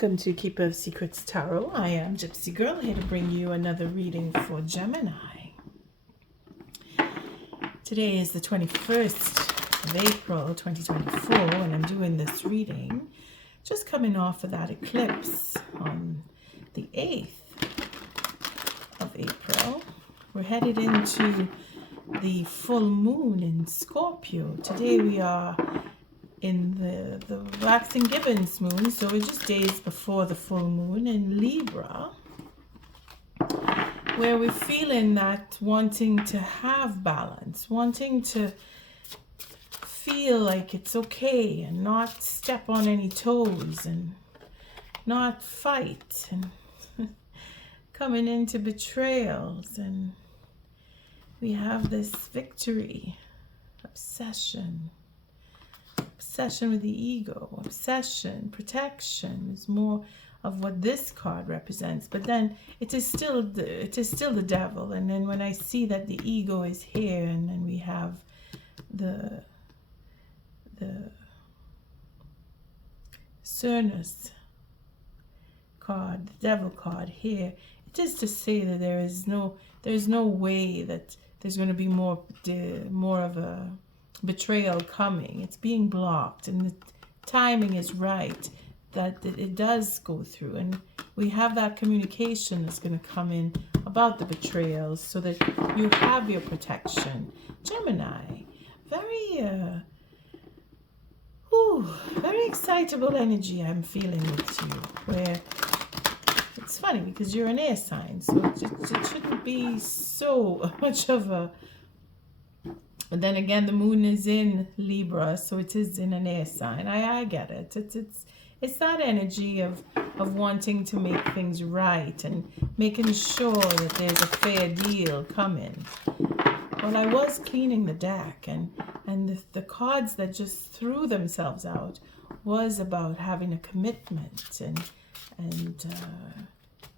Welcome to Keeper of Secrets Tarot. I am Gypsy Girl, here to bring you another reading for Gemini. Today is the 21st of April 2024, and I'm doing this reading just coming off of that eclipse on the 8th of April. We're headed into the full moon in Scorpio. Today we are in the waxing gibbons moon, so we're just days before the full moon in Libra, where we're feeling that wanting to have balance, wanting to feel like it's okay and not step on any toes and not fight, and coming into betrayals. And we have this victory, obsession with the ego, obsession, protection is more of what this card represents. But then it is still the devil. And then when I see that the ego is here, and then we have the Cernus card, the devil card here, it is to say that there's no way that there's going to be more of a betrayal coming. It's being blocked, and the timing is right that it does go through, and we have that communication that's going to come in about the betrayals so that you have your protection. Gemini, very excitable energy I'm feeling with you, where it's funny because you're an air sign, so it shouldn't be so much of a. But then again, the moon is in Libra, so it is in an air sign. I get it. It's that energy of wanting to make things right and making sure that there's a fair deal coming. Well, I was cleaning the deck, and the cards that just threw themselves out was about having a commitment and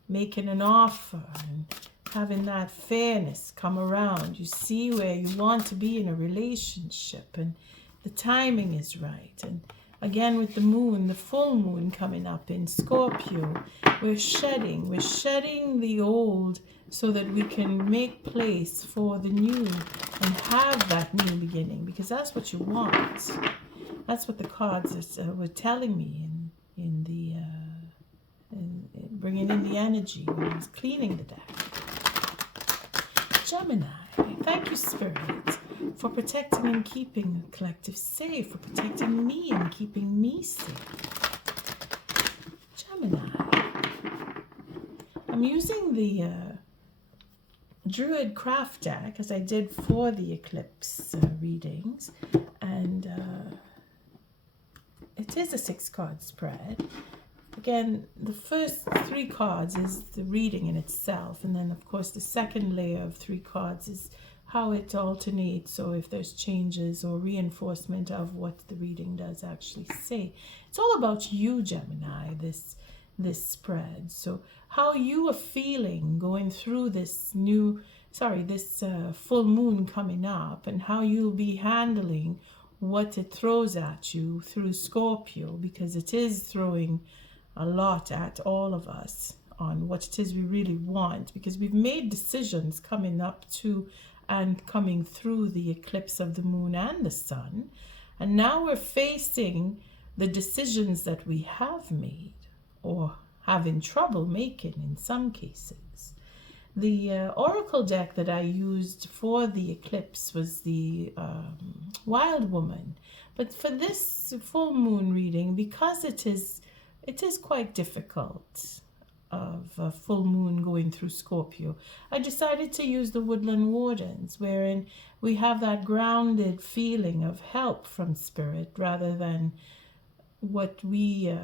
making an offer and having that fairness come around. You see where you want to be in a relationship, and the timing is right. And again, with the moon, the full moon coming up in Scorpio, we're shedding the old so that we can make place for the new and have that new beginning, because that's what you want. That's what the cards were telling me in bringing in the energy when I was cleaning the deck. Gemini, thank you, Spirit, for protecting and keeping the collective safe, for protecting me and keeping me safe. Gemini, I'm using the Druid Craft deck, as I did for the eclipse readings, and it is a 6-card spread. Again, the first 3 cards is the reading in itself, and then of course the second layer of 3 cards is how it alternates, or if there's changes or reinforcement of what the reading does actually say. It's all about you, Gemini, this spread. So how you are feeling going through this full moon coming up, and how you'll be handling what it throws at you through Scorpio, because it is throwing a lot at all of us on what it is we really want, because we've made decisions coming up to and coming through the eclipse of the moon and the sun, and now we're facing the decisions that we have made or having trouble making in some cases. The oracle deck that I used for the eclipse was the Wild Woman, but for this full moon reading, because it is quite difficult of a full moon going through Scorpio, I decided to use the Woodland Wardens, wherein we have that grounded feeling of help from Spirit rather than what we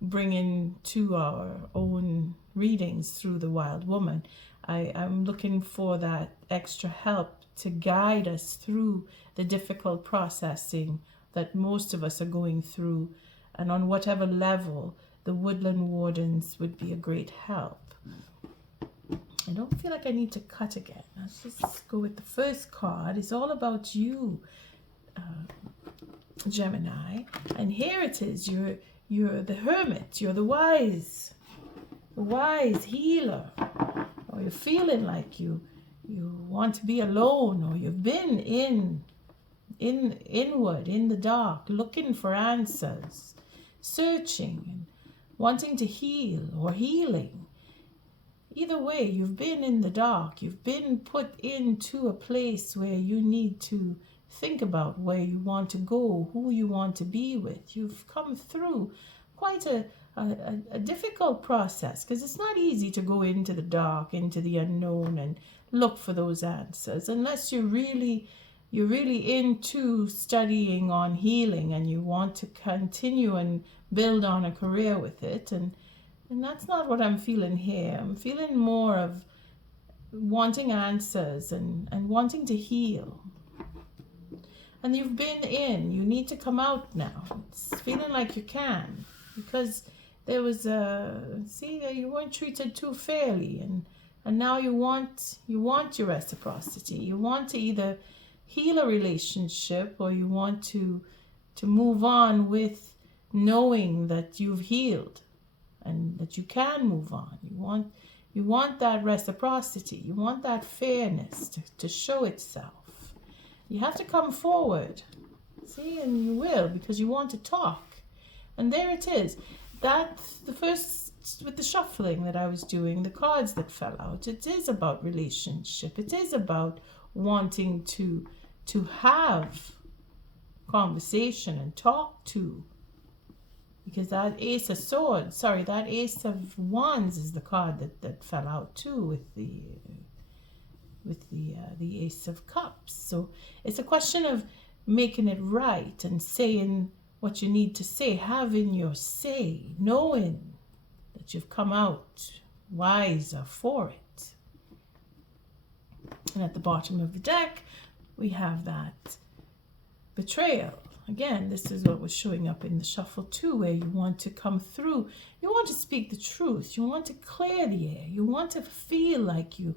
bring into our own readings through the Wild Woman. I'm looking for that extra help to guide us through the difficult processing that most of us are going through. And on whatever level, the Woodland Wardens would be a great help. I don't feel like I need to cut again. Let's just go with the first card. It's all about you, Gemini. And here it is. you're the hermit, you're the wise healer, or you're feeling like you want to be alone, or you've been inward in the dark, looking for answers, searching and wanting to heal or healing. Either way, you've been in the dark. You've been put into a place where you need to think about where you want to go, who you want to be with. You've come through quite a difficult process, because it's not easy to go into the dark, into the unknown, and look for those answers unless you're really into studying on healing and you want to continue and build on a career with it. And that's not what I'm feeling here. I'm feeling more of wanting answers and wanting to heal. And you've been in. You need to come out now. It's feeling like you can, because there was you weren't treated too fairly, and now you want your reciprocity. You want to either heal a relationship, or you want to move on with knowing that you've healed and that you can move on. You want that reciprocity. You want that fairness to show itself. You have to come forward. See, and you will, because you want to talk. And there it is. That's the first, with the shuffling that I was doing, the cards that fell out. It is about relationship. It is about wanting to have conversation and talk to. Because that Ace of Swords, that Ace of Wands is the card that fell out too, with the Ace of Cups. So it's a question of making it right and saying what you need to say, having your say, knowing that you've come out wiser for it. And at the bottom of the deck, we have that betrayal. Again, this is what was showing up in the shuffle too, where you want to come through. You want to speak the truth. You want to clear the air. You want to feel like you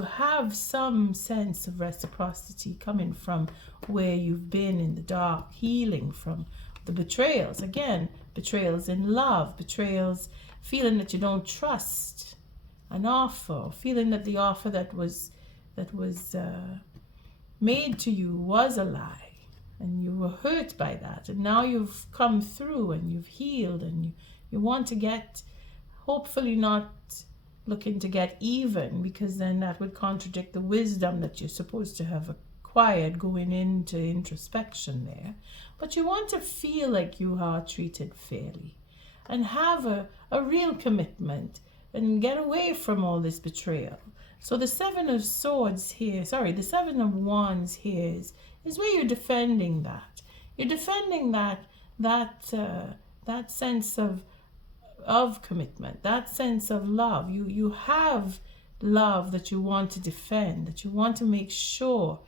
have some sense of reciprocity coming from where you've been in the dark, healing from the betrayals. Again, betrayals in love, betrayals, feeling that you don't trust an offer, feeling that the offer that was made to you was a lie. And you were hurt by that, and now you've come through and you've healed, and you want to get, hopefully not looking to get even, because then that would contradict the wisdom that you're supposed to have acquired going into introspection there. But you want to feel like you are treated fairly and have a real commitment and get away from all this betrayal. So the Seven of Swords here, the Seven of Wands here is where you're defending that. You're defending that sense of commitment, that sense of love. You have love that you want to defend, that you want to make sure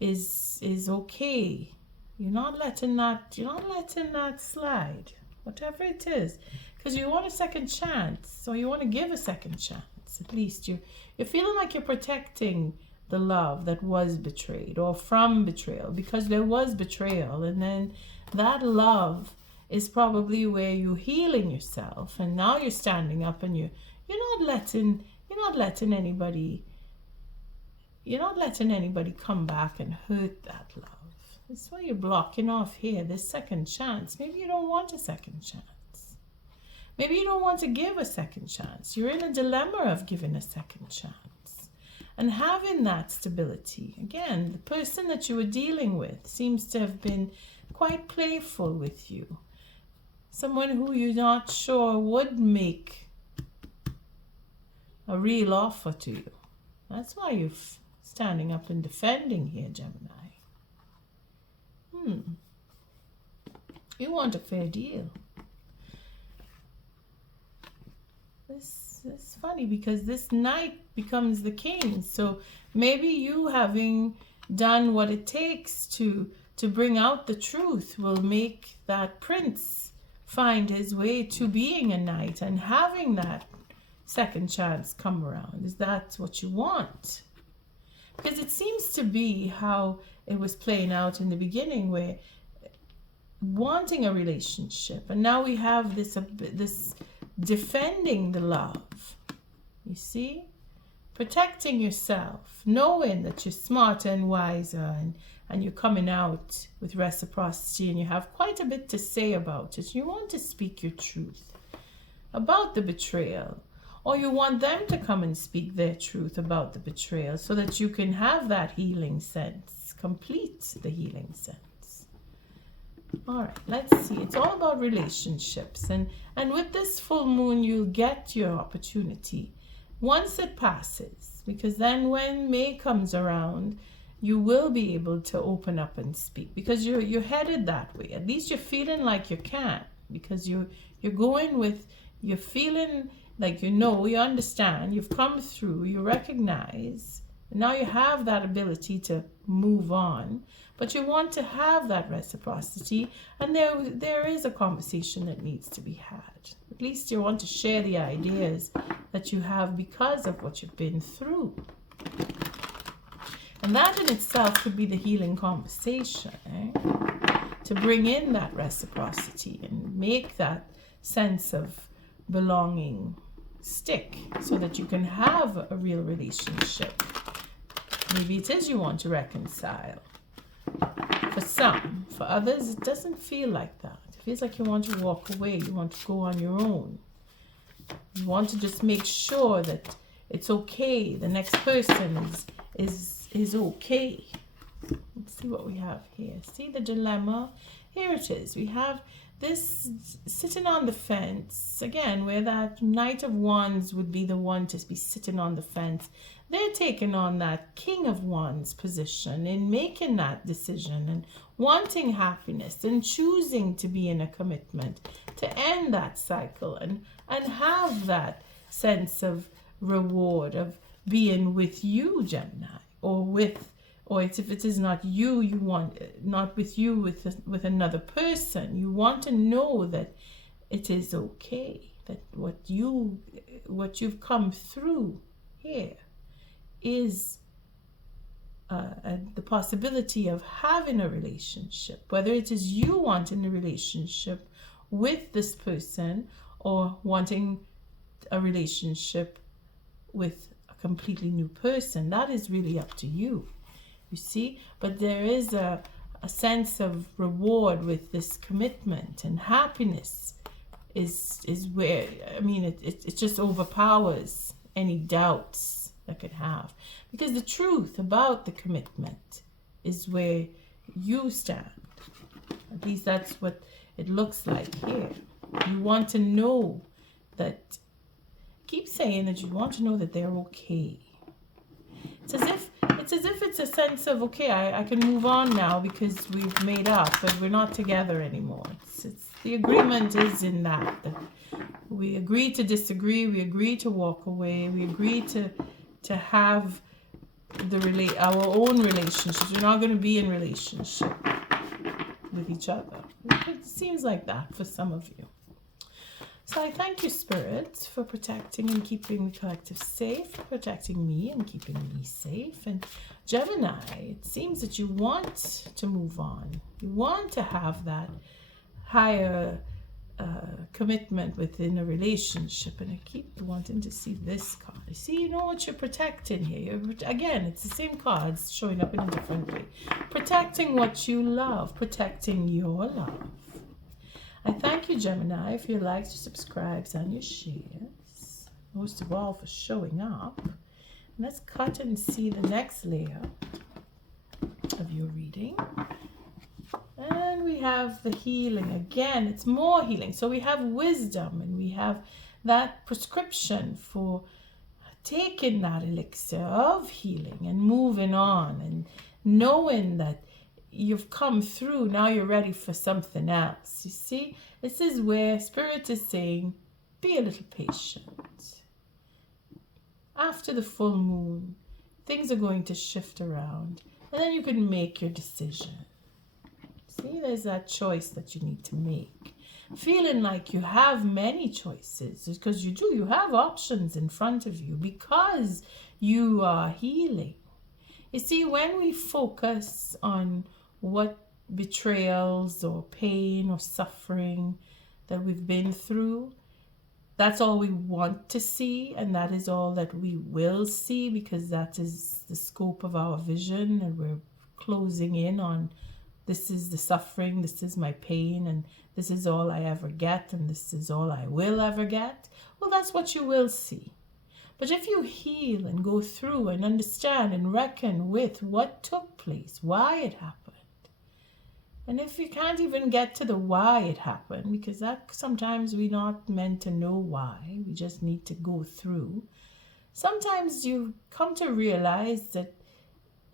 is okay. You're not letting that slide, whatever it is, because you want a second chance, or you want to give a second chance. At least you're feeling like you're protecting the love that was betrayed, or from betrayal, because there was betrayal, and then that love is probably where you're healing yourself, and now you're standing up and you're not letting anybody come back and hurt that love. That's why you're blocking off here this second chance. Maybe you don't want a second chance. Maybe you don't want to give a second chance. You're in a dilemma of giving a second chance and having that stability. Again, the person that you were dealing with seems to have been quite playful with you. Someone who you're not sure would make a real offer to you. That's why you're standing up and defending here, Gemini. You want a fair deal. It's funny because this knight becomes the king. So maybe you, having done what it takes to bring out the truth, will make that prince find his way to being a knight and having that second chance come around. Is that what you want? Because it seems to be how it was playing out in the beginning, where wanting a relationship, and now we have this defending the love. You see, protecting yourself, knowing that you're smarter and wiser, and you're coming out with reciprocity, and you have quite a bit to say about it. You want to speak your truth about the betrayal, or you want them to come and speak their truth about the betrayal, so that you can have that healing sense, complete the healing sense. All right, let's see. It's all about relationships, and with this full moon, you'll get your opportunity once it passes, because then when May comes around, you will be able to open up and speak, because you're headed that way. At least you're feeling like you can, because you're going with, you're feeling like you understand, you've come through, you recognize, and now you have that ability to move on. But you want to have that reciprocity, and there is a conversation that needs to be had. At least you want to share the ideas that you have because of what you've been through. And that in itself could be the healing conversation, to bring in that reciprocity and make that sense of belonging stick, so that you can have a real relationship. Maybe it is you want to reconcile. For some, for others, it doesn't feel like that. It feels like you want to walk away, you want to go on your own. You want to just make sure that it's okay, the next person is okay. Let's see what we have here. See the dilemma? Here it is. We have this sitting on the fence. Again, where that Knight of Wands would be the one to be sitting on the fence. They're taking on that King of Wands position in making that decision and wanting happiness and choosing to be in a commitment to end that cycle and have that sense of reward of being with you, Gemini, or if it is not you, you want not with you, with another person. You want to know that it is okay, that what you've come through here is the possibility of having a relationship, whether it is you wanting a relationship with this person or wanting a relationship with a completely new person. That is really up to you. You see, but there is a sense of reward with this commitment, and happiness is where, I mean, it just overpowers any doubts that could have, because the truth about the commitment is where you stand. At least that's what it looks like here. You want to know that, keep saying that you want to know that they're okay. It's as if it's a sense of, okay, I can move on now because we've made up, but we're not together anymore. It's the agreement is in that we agree to disagree, we agree to walk away, we agree to have our own relationships. We're not going to be in relationship with each other. It seems like that for some of you. So I thank you, Spirit, for protecting and keeping the collective safe, protecting me and keeping me safe. And Gemini, it seems that you want to move on. You want to have that higher commitment within a relationship. And I keep wanting to see this card. See, you know what you're protecting here. Again, it's the same cards showing up in a different way. Protecting what you love, protecting your love. I thank you, Gemini, for your likes, your subscribes, and your shares. Most of all, for showing up. Let's cut and see the next layer of your reading. And we have the healing. Again, it's more healing. So we have wisdom, and we have that prescription for taking that elixir of healing and moving on and knowing that you've come through, now you're ready for something else. You see, this is where Spirit is saying, be a little patient. After the full moon, things are going to shift around, and then you can make your decision. See, there's that choice that you need to make. Feeling like you have many choices, because you have options in front of you, because you are healing. You see, when we focus on what betrayals or pain or suffering that we've been through. That's all we want to see, and that is all that we will see, because that is the scope of our vision, and we're closing in on, this is the suffering, this is my pain, and this is all I ever get, and this is all I will ever get. Well, that's what you will see. But if you heal and go through and understand and reckon with what took place, why it happened, and if you can't even get to the why it happened, because that sometimes we're not meant to know why, we just need to go through. Sometimes you come to realize that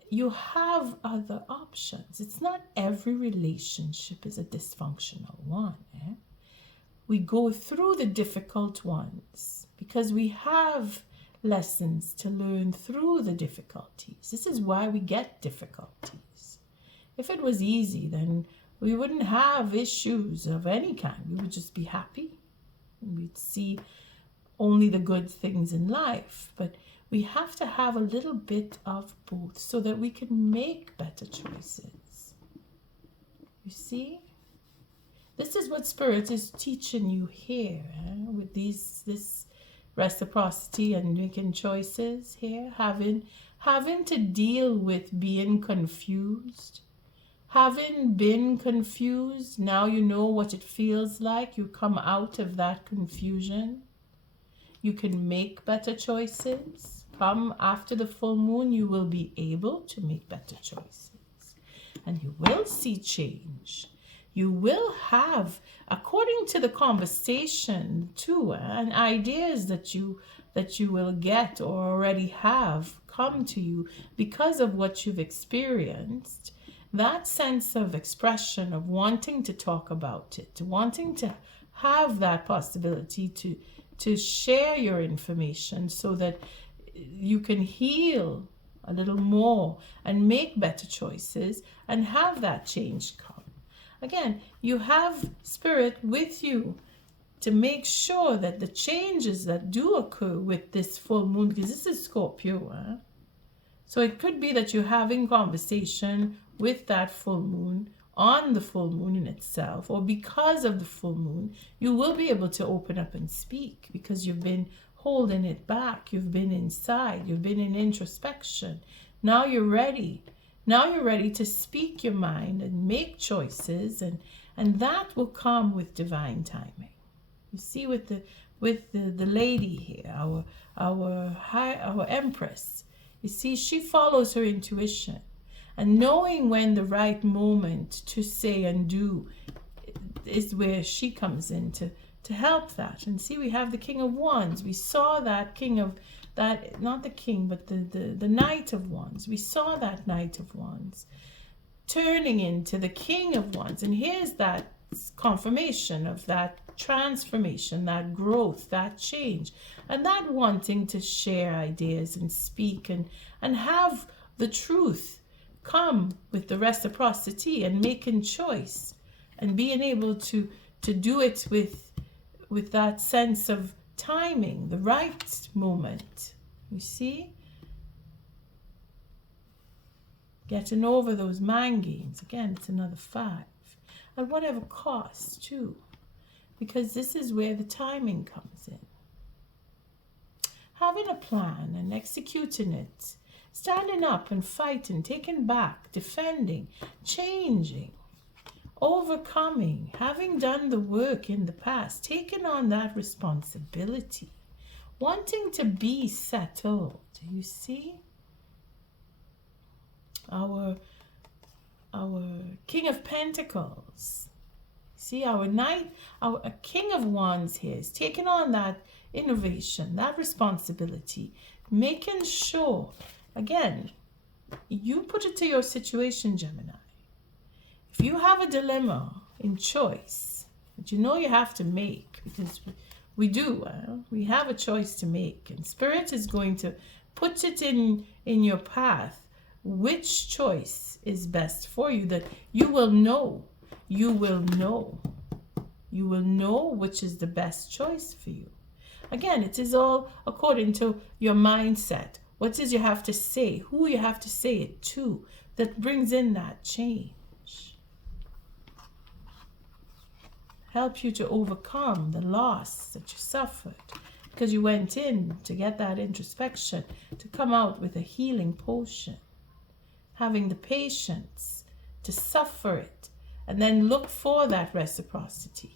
you have other options. It's not every relationship is a dysfunctional one. We go through the difficult ones because we have lessons to learn through the difficulties. This is why we get difficulties. If it was easy, then we wouldn't have issues of any kind. We would just be happy. We'd see only the good things in life. But we have to have a little bit of both so that we can make better choices. You see? This is what Spirit is teaching you here, with this reciprocity and making choices here, having to deal with being confused. Having been confused, now you know what it feels like. You come out of that confusion. You can make better choices. Come after the full moon, you will be able to make better choices. And you will see change. You will have, according to the conversation too, and ideas that you will get or already have come to you because of what you've experienced. That sense of expression, of wanting to talk about it, wanting to have that possibility to share your information so that you can heal a little more and make better choices and have that change come. Again, you have Spirit with you to make sure that the changes that do occur with this full moon, because this is Scorpio, so it could be that you're having conversation with that full moon, on the full moon in itself, or because of the full moon, you will be able to open up and speak because you've been holding it back. You've been inside. You've been in introspection. Now you're ready. Now you're ready to speak your mind and make choices, and that will come with divine timing. You see, with the lady here, our Empress, you see, she follows her intuition. And knowing when the right moment to say and do is where she comes in to help that. And see, we have the King of Wands. We saw that King of, that, not the King, but the Knight of Wands. We saw that Knight of Wands turning into the King of Wands. And here's that confirmation of that transformation, that growth, that change, and that wanting to share ideas and speak and have the truth come with the reciprocity and making choice and being able to do it with that sense of timing, the right moment. You see? Getting over those mind games. Again, it's another 5. At whatever cost, too. Because this is where the timing comes in. Having a plan and executing it. Standing up and fighting, taking back, defending, changing, overcoming, having done the work in the past, taking on that responsibility, wanting to be settled. You see? Our King of Pentacles. See, our Knight, our King of Wands here is taking on that innovation, that responsibility, making sure. Again, you put it to your situation, Gemini. If you have a dilemma in choice that you know you have to make, because we do, we have a choice to make, and Spirit is going to put it in your path, which choice is best for you, that you will know. You will know. You will know which is the best choice for you. Again, it is all according to your mindset. What is you have to say, who you have to say it to, that brings in that change. help you to overcome the loss that you suffered, because you went in to get that introspection, to come out with a healing potion, having the patience to suffer it and then look for that reciprocity.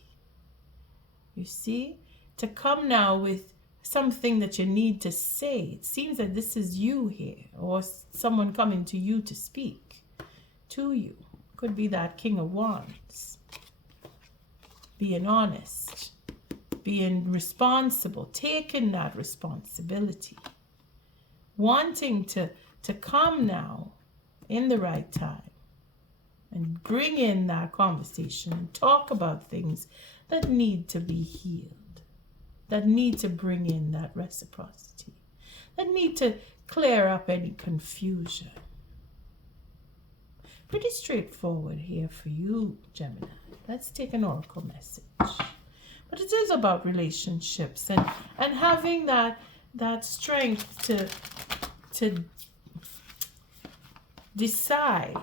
You see, to come now with something that you need to say. It seems that this is you here, or someone coming to you to speak to you. Could be that King of Wands. Being honest, being responsible, taking that responsibility, wanting to come now in the right time and bring in that conversation and talk about things that need to be healed, that need to bring in that reciprocity, that need to clear up any confusion. Pretty straightforward here for you, Gemini. Let's take an oracle message. But it is about relationships and having that strength to decide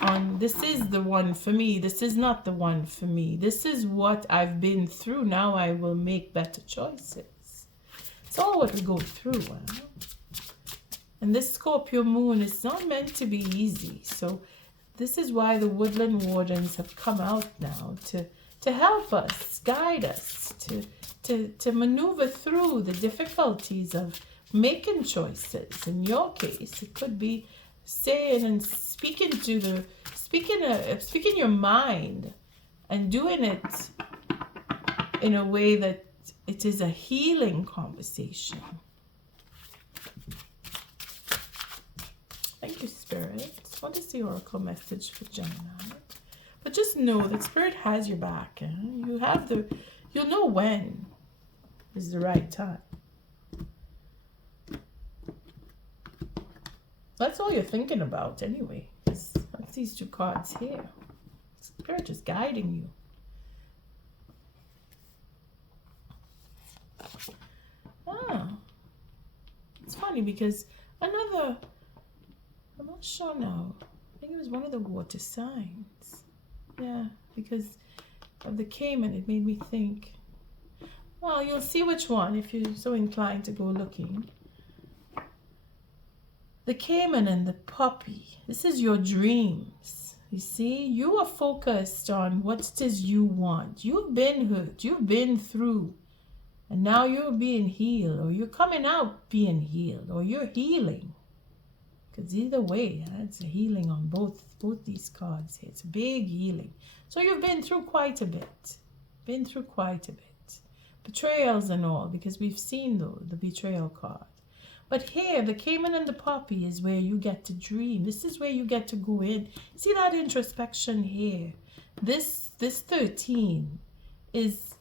on, this is the one for me, this is not the one for me, this is what I've been through, now I will make better choices. It's all what we go through. Huh? And this Scorpio moon is not meant to be easy. So this is why the Woodland Wardens have come out now to help us, guide us, to maneuver through the difficulties of making choices. In your case, it could be saying and speaking your mind and doing it in a way that it is a healing conversation. Thank you, Spirit. What is the oracle message for Gemini? But just know that Spirit has your back. You'll know when is the right time. That's all you're thinking about anyway. That's these two cards here. Spirit is guiding you. It's funny because I'm not sure now. I think it was one of the water signs. Yeah, because of the caiman, it made me think. Well, you'll see which one if you're so inclined to go looking. The caiman and the puppy. This is your dreams. You see, you are focused on what it is you want. You've been hurt. You've been through. And now you're being healed, or you're coming out being healed, or you're healing. Because either way, it's a healing on both these cards here. It's a big healing. So you've been through quite a bit. Betrayals and all, because we've seen the betrayal card. But here, the caiman and the puppy is where you get to dream. This is where you get to go in. See that introspection here? This 13 is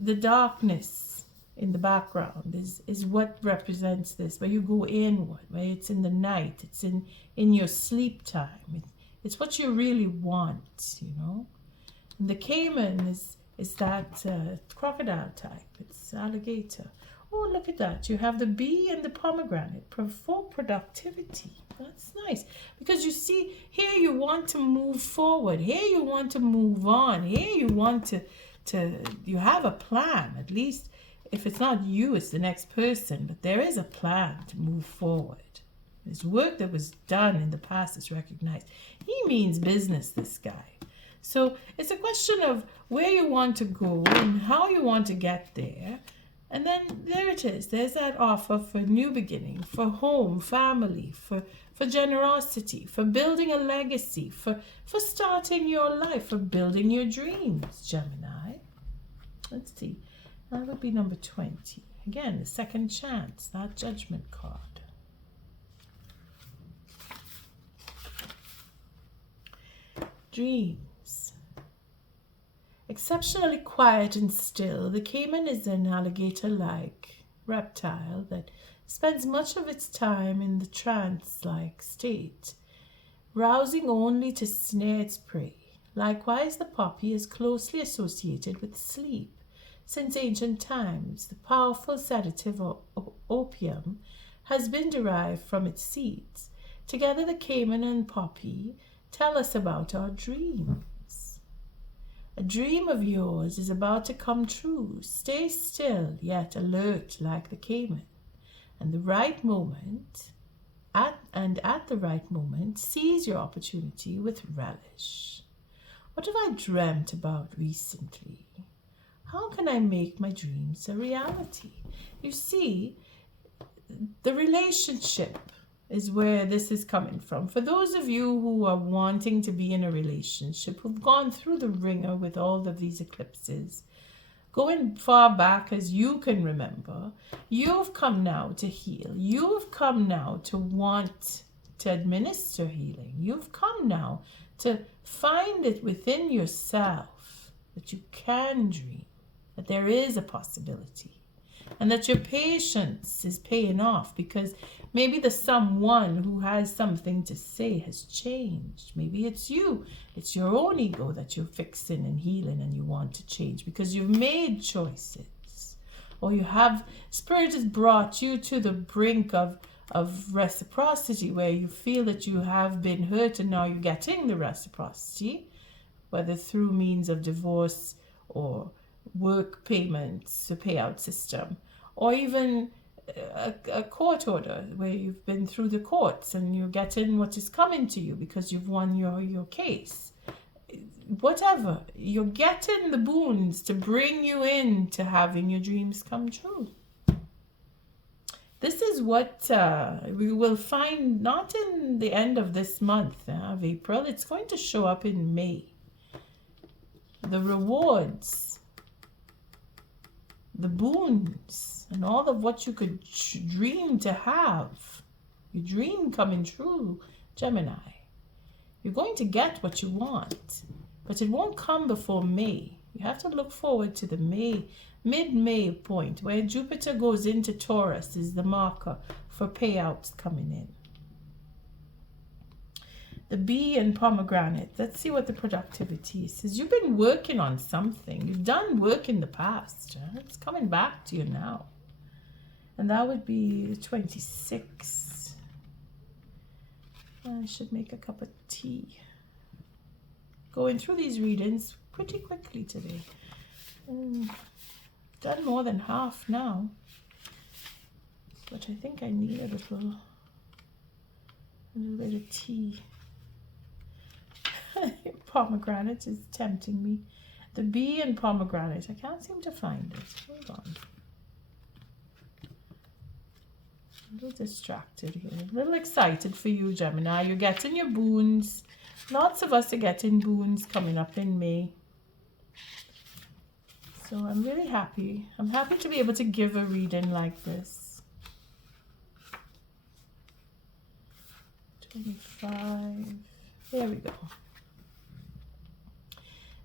the darkness in the background is what represents this, where you go inward, where it's in the night, it's in your sleep time. It's what you really want, you know. And the caiman is that crocodile type. It's alligator. Oh, look at that. You have the bee and the pomegranate for productivity. That's nice. Because you see, here you want to move forward. Here you want to move on. Here you want to you have a plan. At least if it's not you, it's the next person. But there is a plan to move forward. There's work that was done in the past that's recognized. He means business, this guy. So it's a question of where you want to go and how you want to get there. And then there it is. There's that offer for new beginning, for home, family, for generosity, for building a legacy, for starting your life, for building your dreams, Gemini. Let's see. That would be number 20. Again, the second chance, that judgment card. Dreams. Exceptionally quiet and still, the caiman is an alligator-like reptile that spends much of its time in the trance-like state, rousing only to snare its prey. Likewise, the puppy is closely associated with sleep. Since ancient times, the powerful sedative opium has been derived from its seeds. Together, the caiman and puppy tell us about our dreams. A dream of yours is about to come true. Stay still, yet alert like the caiman. And the right moment, at the right moment, seize your opportunity with relish. What have I dreamt about recently? How can I make my dreams a reality? You see, the relationship is where this is coming from. For those of you who are wanting to be in a relationship, who've gone through the ringer with all of these eclipses, going far back as you can remember, you've come now to heal. You've come now to want to administer healing. You've come now to find it within yourself that you can dream, that there is a possibility, and that your patience is paying off because maybe the someone who has something to say has changed. Maybe it's you. It's your own ego that you're fixing and healing and you want to change because you've made choices. Or you have, Spirit has brought you to the brink of reciprocity where you feel that you have been hurt and now you're getting the reciprocity, whether through means of divorce or work payments, a payout system, or even a court order where you've been through the courts and you're getting what is coming to you because you've won your case. Whatever, you're getting the boons to bring you into having your dreams come true. This is what we will find not in the end of this month of April. It's going to show up in May. The rewards, the boons, and all of what you could dream to have. Your dream coming true, Gemini. You're going to get what you want, but it won't come before May. You have to look forward to the mid-May point where Jupiter goes into Taurus is the marker for payouts coming in. The bee and pomegranate. Let's see what the productivity says. You've been working on something. You've done work in the past. It's coming back to you now. And that would be the 26th. I should make a cup of tea. Going through these readings pretty quickly today. Done more than half now. But I think I need a little bit of tea. Pomegranate is tempting me. The bee and pomegranate. I can't seem to find it. Hold on. A little distracted here. A little excited for you, Gemini. You're getting your boons. Lots of us are getting boons coming up in May. So I'm really happy. I'm happy to be able to give a reading like this. 25. There we go.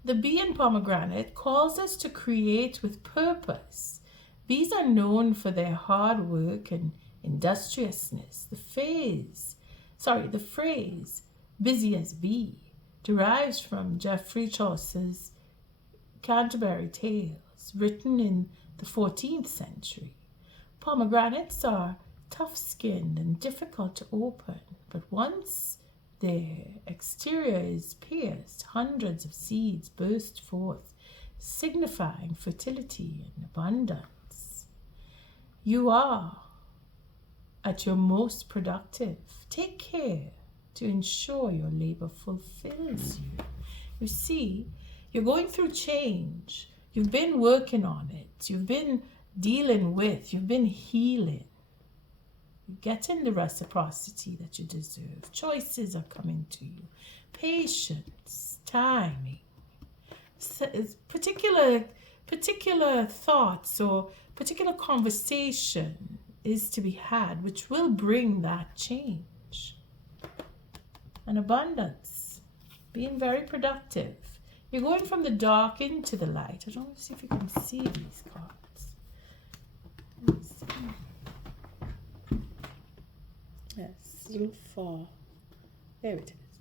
The bee and pomegranate calls us to create with purpose. Bees are known for their hard work and industriousness. The phrase, busy as bee, derives from Geoffrey Chaucer's Canterbury Tales, written in the 14th century. Pomegranates are tough-skinned and difficult to open, but once their exterior is pierced, hundreds of seeds burst forth, signifying fertility and abundance. You are at your most productive. Take care to ensure your labor fulfills you. You see, you're going through change. You've been working on it. You've been dealing with. You've been healing. You're getting the reciprocity that you deserve. Choices are coming to you. Patience, timing, particular thoughts or particular conversation is to be had, which will bring that change. And abundance, being very productive. You're going from the dark into the light. I don't know if you can see these cards. Let's see. Yes, a little far. There it is.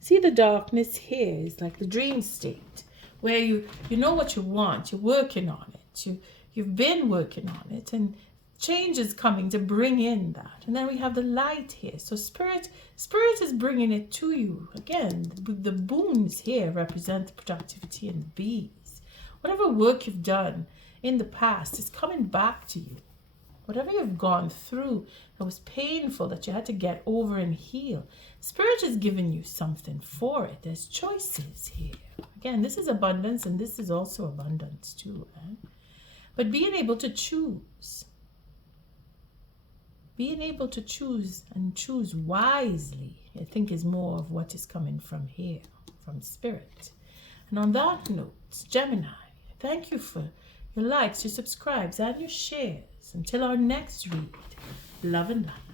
See, the darkness here is like the dream state where you know what you want. You're working on it. You've been working on it, and change is coming to bring in that. And then we have the light here. So spirit is bringing it to you. Again, the boons here represent productivity and bees. Whatever work you've done in the past is coming back to you. Whatever you've gone through that was painful, that you had to get over and heal, Spirit is giving you something for it. There's choices here. Again, this is abundance, and this is also abundance too. But being able to choose. Being able to choose and choose wisely, I think, is more of what is coming from here, from Spirit. And on that note, Gemini, thank you for your likes, your subscribes, and your shares. Until our next read, love and light.